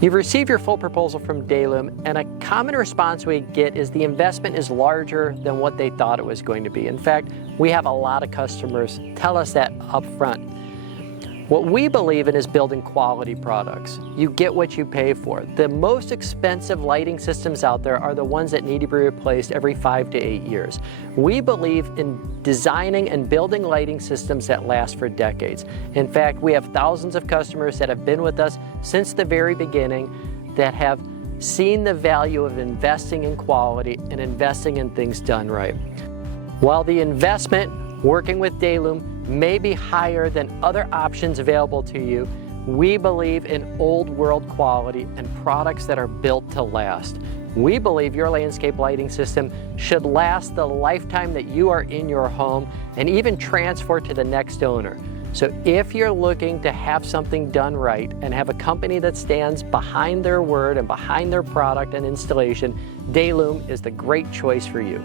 You've received your full proposal from Dayloom, and a common response we get is the investment is larger than what they thought it was going to be. In fact, we have a lot of customers tell us that up front. What we believe in is building quality products. You get what you pay for. The most expensive lighting systems out there are the ones that need to be replaced every 5 to 8 years. We believe in designing and building lighting systems that last for decades. In fact, we have thousands of customers that have been with us since the very beginning that have seen the value of investing in quality and investing in things done right. While the investment working with Dayloom may be higher than other options available to you, we believe in old world quality and products that are built to last. We believe your landscape lighting system should last the lifetime that you are in your home and even transfer to the next owner. So if you're looking to have something done right and have a company that stands behind their word and behind their product and installation, Dayloom is the great choice for you.